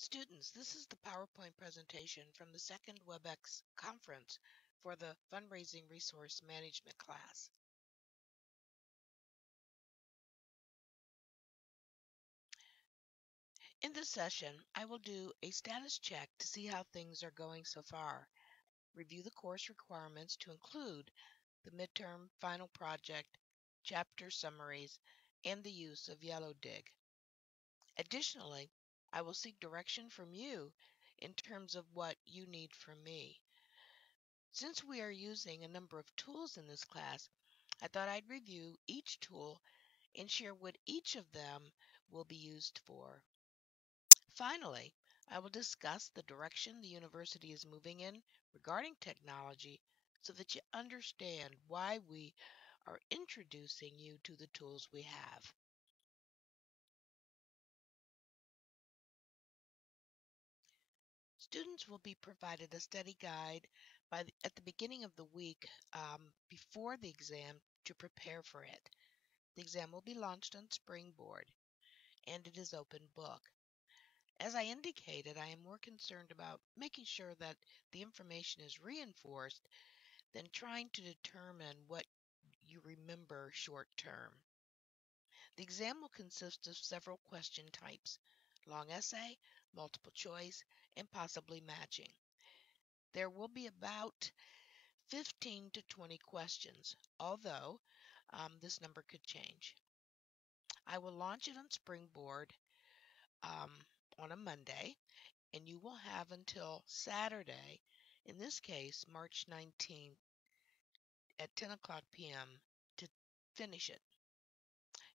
Students, this is the PowerPoint presentation from the second WebEx conference for the Fundraising Resource Management class. In this session, I will do a status check to see how things are going so far, review the course requirements to include the midterm final project, chapter summaries, and the use of Yellow Dig. Additionally, I will seek direction from you in terms of what you need from me. Since we are using a number of tools in this class, I thought I'd review each tool and share what each of them will be used for. Finally, I will discuss the direction the university is moving in regarding technology so that you understand why we are introducing you to the tools we have. Students will be provided a study guide at the beginning of the week before the exam to prepare for it. The exam will be launched on Springboard, and it is open book. As I indicated, I am more concerned about making sure that the information is reinforced than trying to determine what you remember short term. The exam will consist of several question types: long essay, multiple choice, and possibly matching. There will be about 15 to 20 questions, although this number could change. I will launch it on Springboard um, on a Monday, and you will have until Saturday, in this case, March 19th at 10 o'clock p.m. to finish it.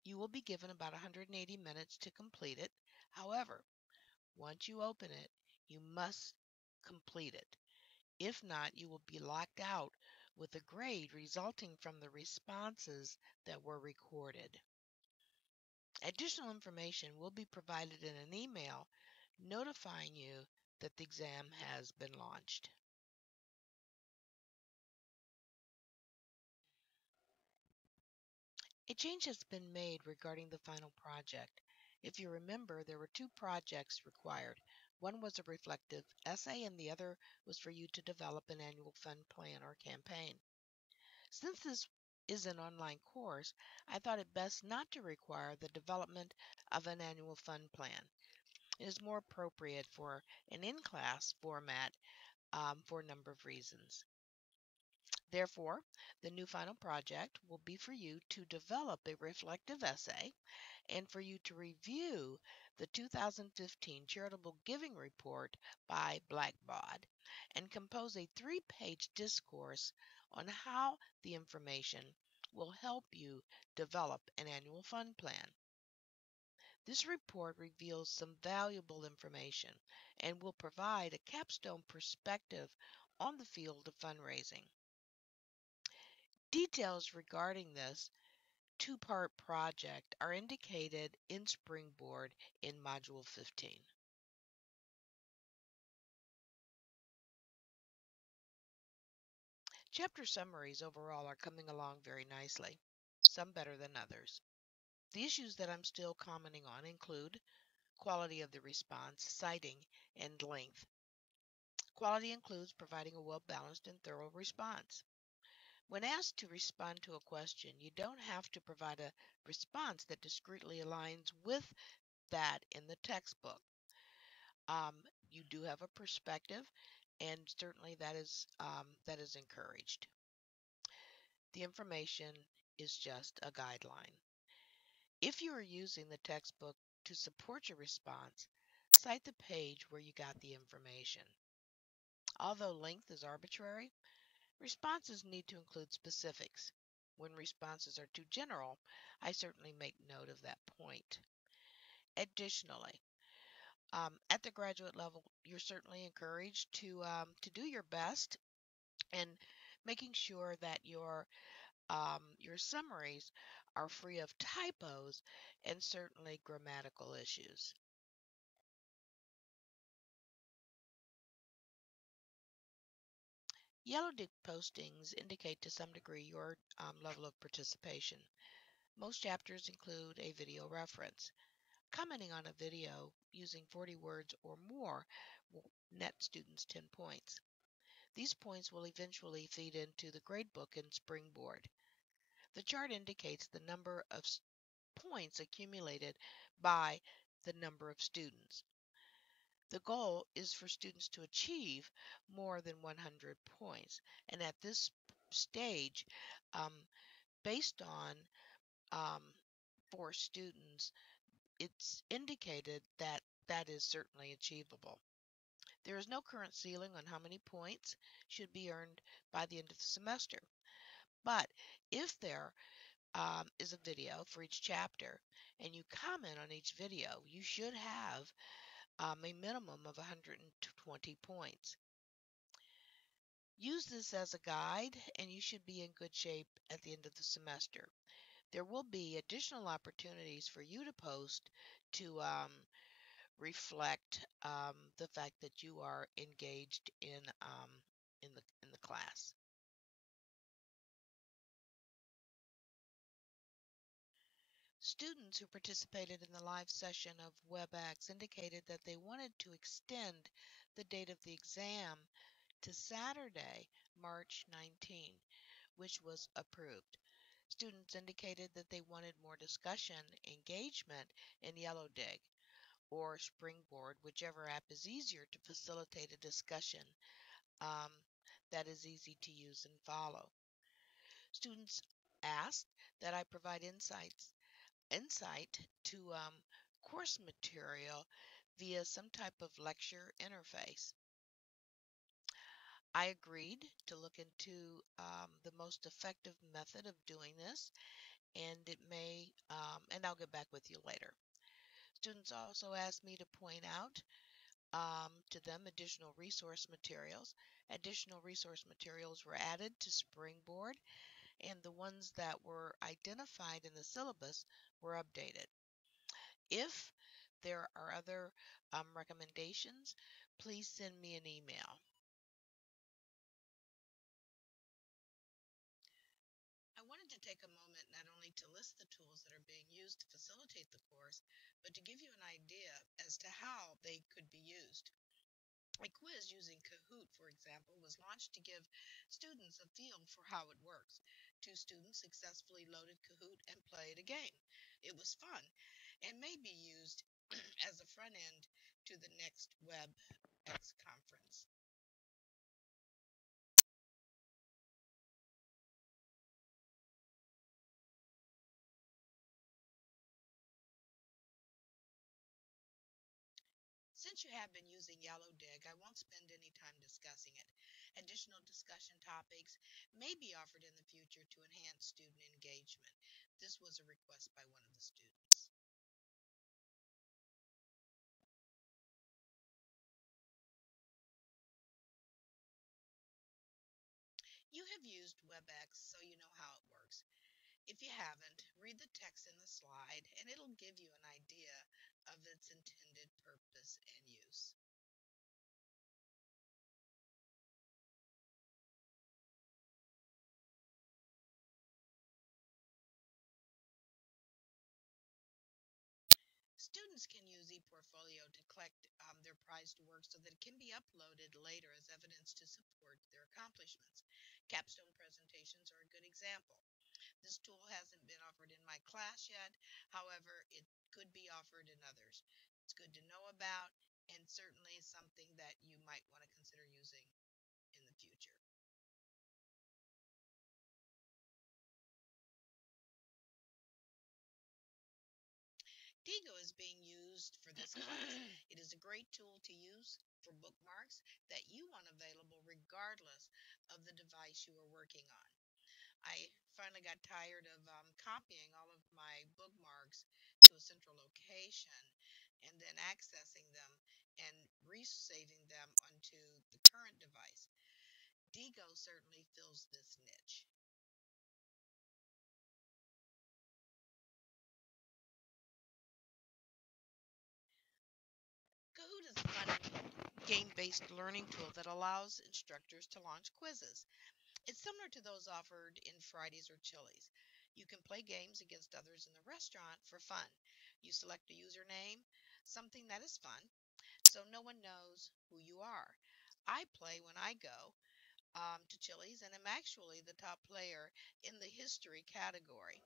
You will be given about 180 minutes to complete it. However, once you open it, you must complete it. If not, you will be locked out with a grade resulting from the responses that were recorded. Additional information will be provided in an email notifying you that the exam has been launched. A change has been made regarding the final project. If you remember, there were two projects required. One was a reflective essay, and the other was for you to develop an annual fund plan or campaign. Since this is an online course, I thought it best not to require the development of an annual fund plan. It is more appropriate for an in-class format for a number of reasons. Therefore, the new final project will be for you to develop a reflective essay and for you to review the 2015 Charitable Giving Report by Blackbaud and compose a 3-page discourse on how the information will help you develop an annual fund plan. This report reveals some valuable information and will provide a capstone perspective on the field of fundraising. Details regarding this two-part project are indicated in Springboard in Module 15. Chapter summaries overall are coming along very nicely, some better than others. The issues that I'm still commenting on include quality of the response, citing, and length. Quality includes providing a well-balanced and thorough response. When asked to respond to a question, you don't have to provide a response that discreetly aligns with that in the textbook. You do have a perspective, and certainly that is encouraged. The information is just a guideline. If you are using the textbook to support your response, cite the page where you got the information. Although length is arbitrary, responses need to include specifics. When responses are too general, I certainly make note of that point. Additionally, at the graduate level, you're certainly encouraged to do your best in making sure that your summaries are free of typos and certainly grammatical issues. Yellow Dig postings indicate to some degree your level of participation. Most chapters include a video reference. Commenting on a video using 40 words or more will net students 10 points. These points will eventually feed into the gradebook and Springboard. The chart indicates the number of points accumulated by the number of students. The goal is for students to achieve more than 100 points. And at this stage, um, based on um, for students, it's indicated that that is certainly achievable. There is no current ceiling on how many points should be earned by the end of the semester. But if there is a video for each chapter and you comment on each video, you should have a minimum of 120 points. Use this as a guide and you should be in good shape at the end of the semester. There will be additional opportunities for you to post to reflect the fact that you are engaged in the class. Students who participated in the live session of WebEx indicated that they wanted to extend the date of the exam to Saturday, March 19, which was approved. Students indicated that they wanted more discussion engagement in Yellow Dig or Springboard, whichever app is easier to facilitate a discussion um, that is easy to use and follow. Students asked that I provide insight to course material via some type of lecture interface. I agreed to look into the most effective method of doing this, and I'll get back with you later. Students also asked me to point out to them additional resource materials. Additional resource materials were added to Springboard, and the ones that were identified in the syllabus were updated. If there are other recommendations, please send me an email. I wanted to take a moment not only to list the tools that are being used to facilitate the course, but to give you an idea as to how they could be used. A quiz using Kahoot, for example, was launched to give students a feel for how it works. Two students successfully loaded Kahoot and played a game. It was fun and may be used as a front end to the next WebEx conference. Since you have been using Yellow Dig, I won't spend any time discussing it. Additional discussion topics may be offered in the future to enhance student engagement. This was a request by one of the students. You have used WebEx, so you know how it works. If you haven't, read the text in the slide and it'll give you an idea of its intended purpose and use. Students can use ePortfolio to collect their prized work so that it can be uploaded later as evidence to support their accomplishments. Capstone presentations are a good example. This tool hasn't been offered in my class yet, however, it could be offered in others. It's good to know about and certainly something that you might want to consider using in the future. Digo is being used for this class. It is a great tool to use for bookmarks that you want available regardless of the device you are working on. I finally got tired of copying all of my bookmarks to a central location and then accessing them and resaving them onto the current device. Digo certainly fills this niche. Kahoot is a fun game-based learning tool that allows instructors to launch quizzes. It's similar to those offered in Fridays or Chili's. You can play games against others in the restaurant for fun. You select a username, something that is fun, so no one knows who you are. I play when I go to Chili's and am actually the top player in the history category.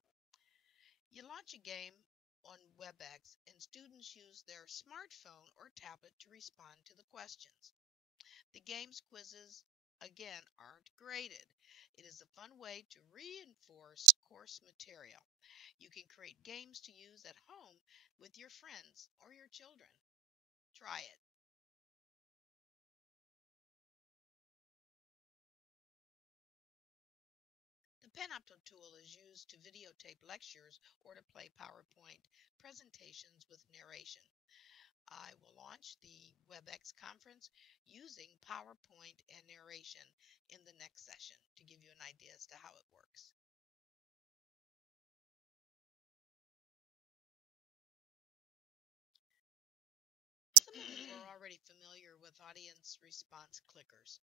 You launch a game on WebEx, and students use their smartphone or tablet to respond to the questions. The game's quizzes, again, aren't graded. It is a fun way to reinforce course material. You can create games to use at home with your friends or your children. Try it. The Panopto tool is used to videotape lectures or to play PowerPoint presentations with narration. I will launch the WebEx conference using PowerPoint and narration in the next session to give you an idea as to how it works. Some of you are already familiar with audience response clickers.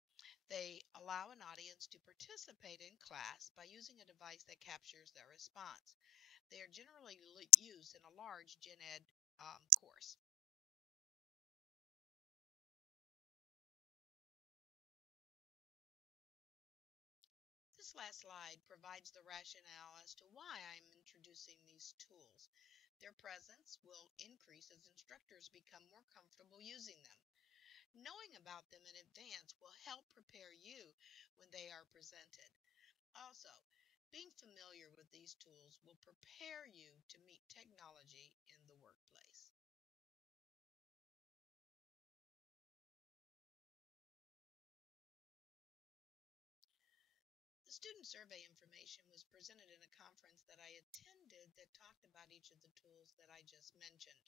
They allow an audience to participate in class by using a device that captures their response. They are generally used in a large gen ed course. This last slide provides the rationale as to why I'm introducing these tools. Their presence will increase as instructors become more comfortable using them. Knowing about them in advance will help prepare you when they are presented. Also, being familiar with these tools will prepare you to meet technology in the workplace. The student survey information was presented in a conference that I attended that talked about each of the tools that I just mentioned.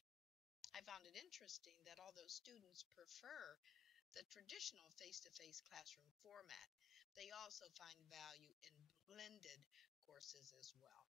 I found it interesting that although students prefer the traditional face to face classroom format, they also find value in blended courses as well.